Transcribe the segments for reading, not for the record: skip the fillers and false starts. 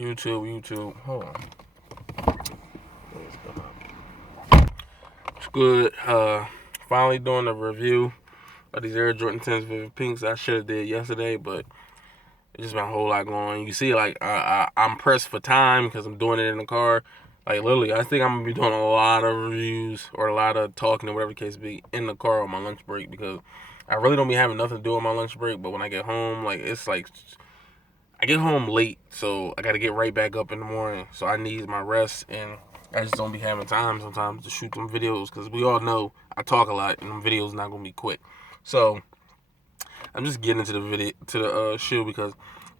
YouTube. Hold on. It's good. Finally doing a review of these Air Jordan 10s Vivid Pinks. I should have did yesterday, but it's just been a whole lot going on. You can see, like, I'm pressed for time because I'm doing it in the car. Like, literally, I think I'm going to be doing a lot of reviews or a lot of talking or whatever the case be in the car on my lunch break because I really don't be having nothing to do on my lunch break. But when I get home, like, it's like I get home late, so I got to get right back up in the morning. So I need my rest, and I just don't be having time sometimes to shoot them videos because we all know I talk a lot, and them videos not going to be quick. So I'm just getting into the video, to the shoe because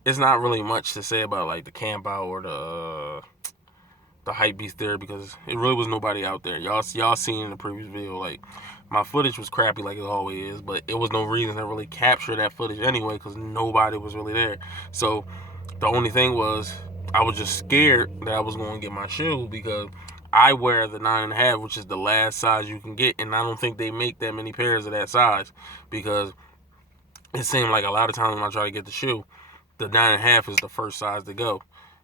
it's not really much to say about like the camp out or the hype beast there because it really was nobody out there. Y'all seen in the previous video, like, my footage was crappy like it always is, but it was no reason to really capture that footage anyway because nobody was really there. So the only thing was I was just scared that I was going to get my shoe because I wear the 9.5, which is the last size you can get, and I don't think they make that many pairs of that size because it seemed like a lot of times when I try to get the shoe, the 9.5 is the first size to go.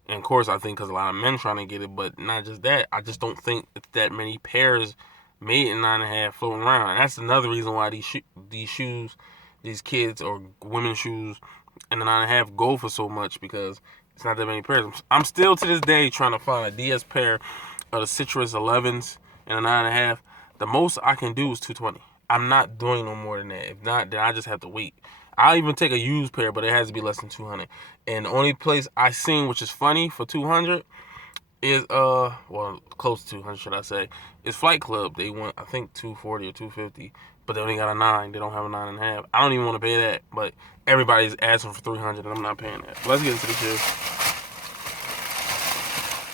And of course, I think because a lot of men trying to get it, but not just that. I just don't think it's that many pairs made in 9.5 floating around. And that's another reason why these shoes, these kids or women's shoes in the 9.5 go for so much because it's not that many pairs. I'm still to this day trying to find a DS pair of the Citrus 11s in a 9.5. The most I can do is 220. I'm not doing no more than that. If not, then I just have to wait. I'll even take a used pair, but it has to be less than 200. And the only place I seen, which is funny, for 200 is well, close to 200 should I say, is Flight Club. They want, I think, 240 or 250, but they only got a 9. They don't have a 9.5. I don't even want to pay that, but everybody's asking for 300, and I'm not paying that. Let's get into the shoe.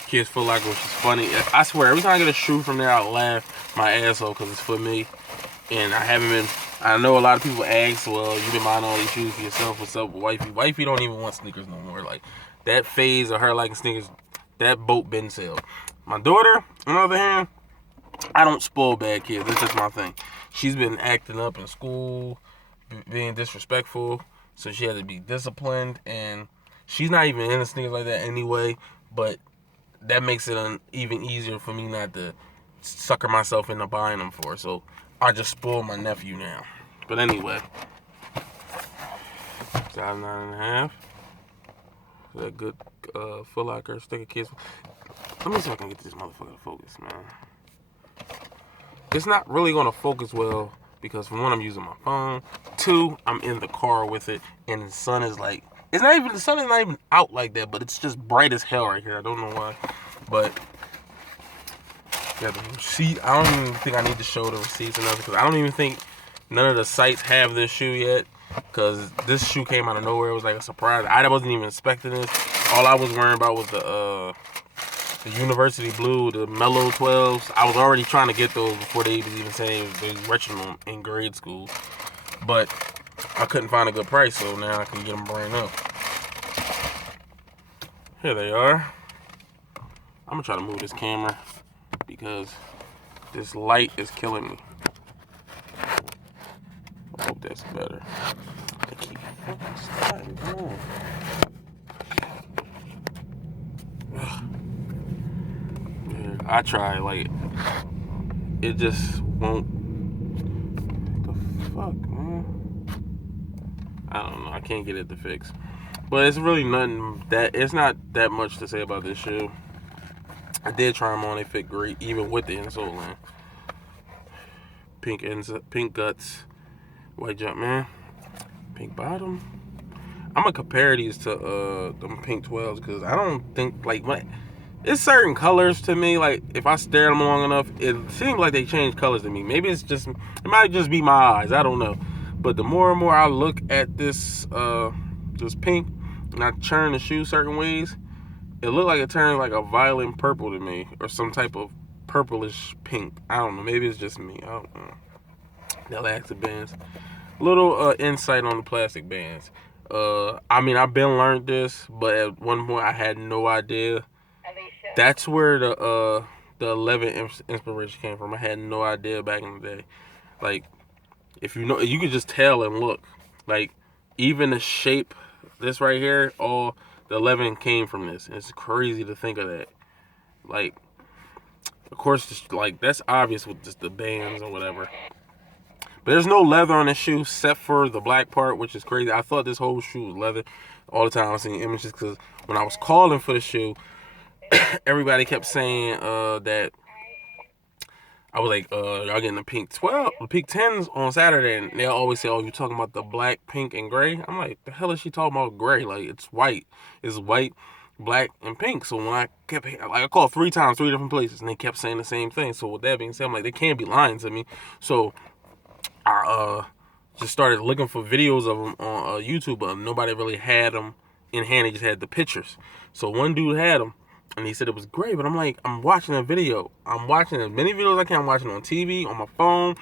Kids Foot Locker, which is funny. I swear, every time I get a shoe from there, I laugh my ass off because it's for me, and I haven't been. I know a lot of people ask, well, you've been buying all these shoes for yourself. What's up with wifey? Wifey don't even want sneakers no more. Like, that phase of her liking sneakers, that boat been sailed. My daughter, on the other hand, I don't spoil bad kids. That's just my thing. She's been acting up in school, being disrespectful, so she had to be disciplined, and she's not even into sneakers like that anyway, but that makes it even easier for me not to sucker myself into buying them for her. So I just spoil my nephew now. But anyway, size 9.5. Is that good Foot Locker sticker kids? Let me see if I can get this motherfucker to focus, man. It's not really gonna focus well because for one, I'm using my phone. Two, I'm in the car with it, and the sun is like, the sun is not even out like that, but it's just bright as hell right here. I don't know why, but yeah, the receipt. I don't even think I need to show the receipts or nothing because I don't even think none of the sites have this shoe yet because this shoe came out of nowhere. It was like a surprise. I wasn't even expecting this. All I was worrying about was the University Blue, the Mellow 12s. I was already trying to get those before they was even saying they was retching them in grade school, but I couldn't find a good price, so now I can get them brand new. Here they are. I'm gonna try to move this camera because this light is killing me. I hope that's better. I keep fucking sliding. Come on. Yeah, I try, like, it just won't. What the fuck, man? I don't know. I can't get it to fix. But it's really nothing that, it's not that much to say about this shoe. I did try them on. They fit great, even with the insole in. Pink guts, white Jumpman, pink bottom. I'm gonna compare these to them pink 12s because I don't think, like, it's certain colors to me. Like, if I stare at them long enough, it seems like they change colors to me. Maybe it might just be my eyes. I don't know. But the more and more I look at this pink, and I turn the shoe certain ways, it looked like it turned like a violet purple to me, or some type of purplish pink. I don't know. Maybe it's just me. I don't know. The elastic bands. Little insight on the plastic bands. I mean, I've been learned this, but at one point I had no idea. That's where the 11 inspiration came from. I had no idea back in the day. Like, if you know, you could just tell and look. Like, even the shape, this right here, all the 11 came from this. It's crazy to think of that. Like, of course, just, like, that's obvious with just the bands or whatever. But there's no leather on the shoe except for the black part, which is crazy. I thought this whole shoe was leather all the time. I was seeing images because when I was calling for the shoe, everybody kept saying that I was like, y'all getting the pink 12, the pink 10s on Saturday, and they'll always say, oh, you talking about the black, pink, and gray? I'm like, the hell is she talking about gray? Like, it's white. It's white, black, and pink. So when I kept, like, I called 3 times, 3 different places, and they kept saying the same thing. So with that being said, I'm like, they can't be lying to me. So I just started looking for videos of them on YouTube, but nobody really had them in hand. They just had the pictures. So one dude had them, and he said it was great. But I'm like, I'm watching a video. I'm watching as many videos I can. I'm watching on TV, on my phone.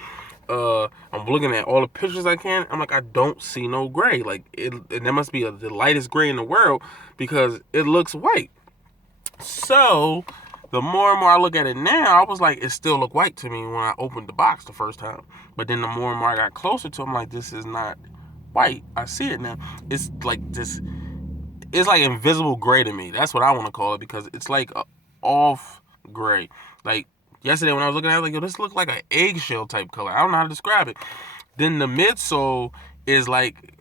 I'm looking at all the pictures I can. I'm like, I don't see no gray. Like, there must be the lightest gray in the world because it looks white. So the more and more I look at it now, I was like, it still looked white to me when I opened the box the first time. But then the more and more I got closer to it, I'm like, this is not white. I see it now. It's like this. It's like invisible gray to me. That's what I want to call it because it's like a off gray. Like yesterday when I was looking at it, I was like, yo, this looks like an eggshell type color. I don't know how to describe it. Then the midsole is like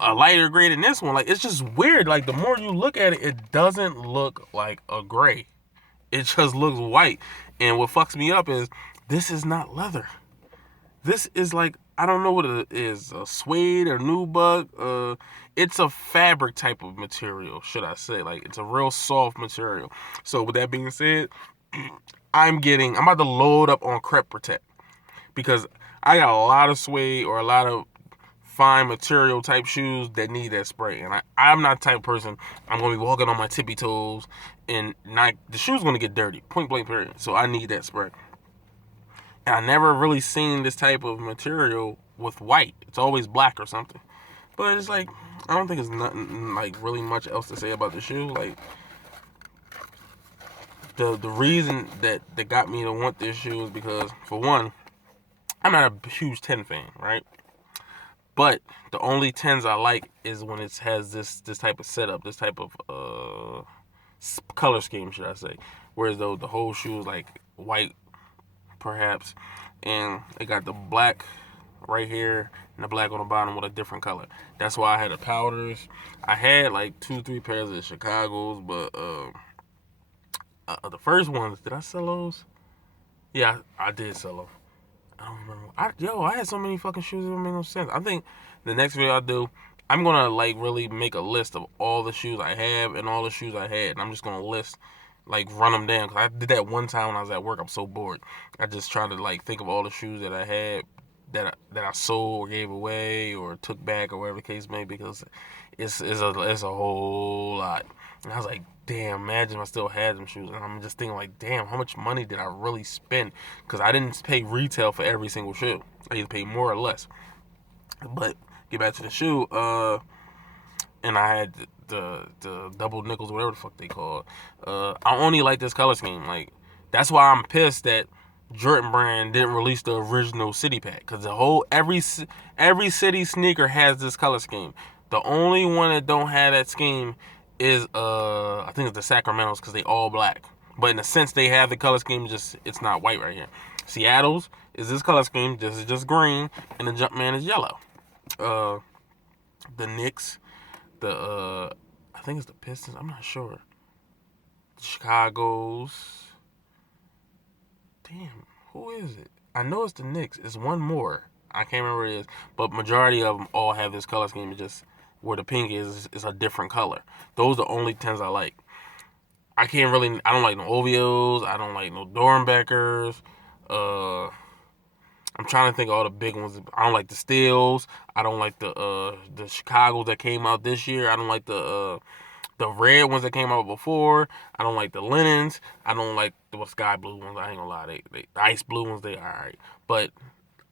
a lighter gray than this one. Like, it's just weird. Like, the more you look at it, it doesn't look like a gray. It just looks white. And what fucks me up is this is not leather. This is like, I don't know what it is, a suede or nubuck. It's a fabric type of material, should I say. Like, it's a real soft material. So with that being said, I'm about to load up on Crep Protect because I got a lot of suede or a lot of fine material type shoes that need that spray. And I'm not the type of person, I'm going to be walking on my tippy toes and the shoe's going to get dirty, point blank period. So I need that spray. And I never really seen this type of material with white. It's always black or something. But it's like, I don't think it's nothing like really much else to say about the shoe. Like, the reason that got me to want this shoe is because, for one, I'm not a huge 10 fan, right? But the only 10s I like is when it has this type of setup, this type of color scheme, should I say. Whereas though the whole shoe is like white, perhaps, and it got the black right here and the black on the bottom with a different color. That's why I had the powders. I had like 2-3 pairs of Chicago's, but the first ones, did I sell those? Yeah, I did sell them. I don't remember. I had so many fucking shoes that don't make no sense. I think the next video I do, I'm gonna like really make a list of all the shoes I have and all the shoes I had, and I'm just gonna list, like, run them down, because I did that one time when I was at work. I'm so bored. I just tried to like think of all the shoes that I had that I sold or gave away or took back or whatever the case may be, because it's a whole lot. And I was like, damn, imagine if I still had them shoes. And I'm just thinking like, damn, how much money did I really spend? Because I didn't pay retail for every single shoe. I either paid more or less. But get back to the shoe, and I had the double nickels, whatever the fuck they call it. I only like this color scheme. Like, that's why I'm pissed that Jordan Brand didn't release the original City Pack, because every City sneaker has this color scheme. The only one that don't have that scheme is I think it's the Sacramento's, because they all black. But in a sense, they have the color scheme, just it's not white right here. Seattle's is this color scheme, this is just green, and the Jumpman is yellow. The Knicks, I think it's the Pistons, I'm not sure. Chicago's, damn, who is it? I know it's the Knicks. It's one more. I can't remember what it is. But majority of them all have this color scheme. It's just where the pink is a different color. Those are the only 10s I like. I don't like no OVOs. I don't like no Dornbeckers. I'm trying to think of all the big ones. I don't like the Steels. I don't like the Chicago that came out this year. I don't like the red ones that came out before. I don't like the linens. I don't like the sky blue ones. I ain't gonna lie. The ice blue ones, they alright. But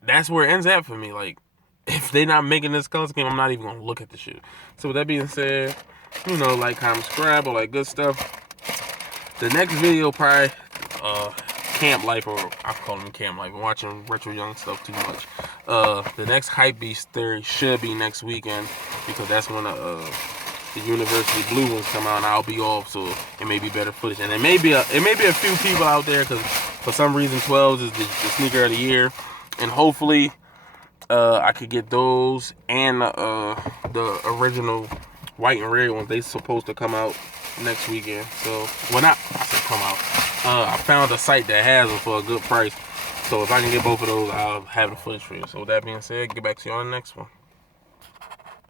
that's where it ends at for me. Like, if they not making this color scheme, I'm not even gonna look at the shoe. So with that being said, like, comment, subscribe, all that good stuff. The next video probably Camp Life, or I call him Camp Life. I'm watching Retro Young stuff too much. The next Hype Beast theory should be next weekend, because that's when the University Blue ones come out, and I'll be off, so it may be better footage. And it may be a few people out there, because for some reason 12s is the sneaker of the year, and hopefully I could get those and the original white and red ones. They supposed to come out next weekend. So, well, not I said come out. I found a site that has them for a good price. So if I can get both of those, I'll have the footage for you. So with that being said, get back to you on the next one.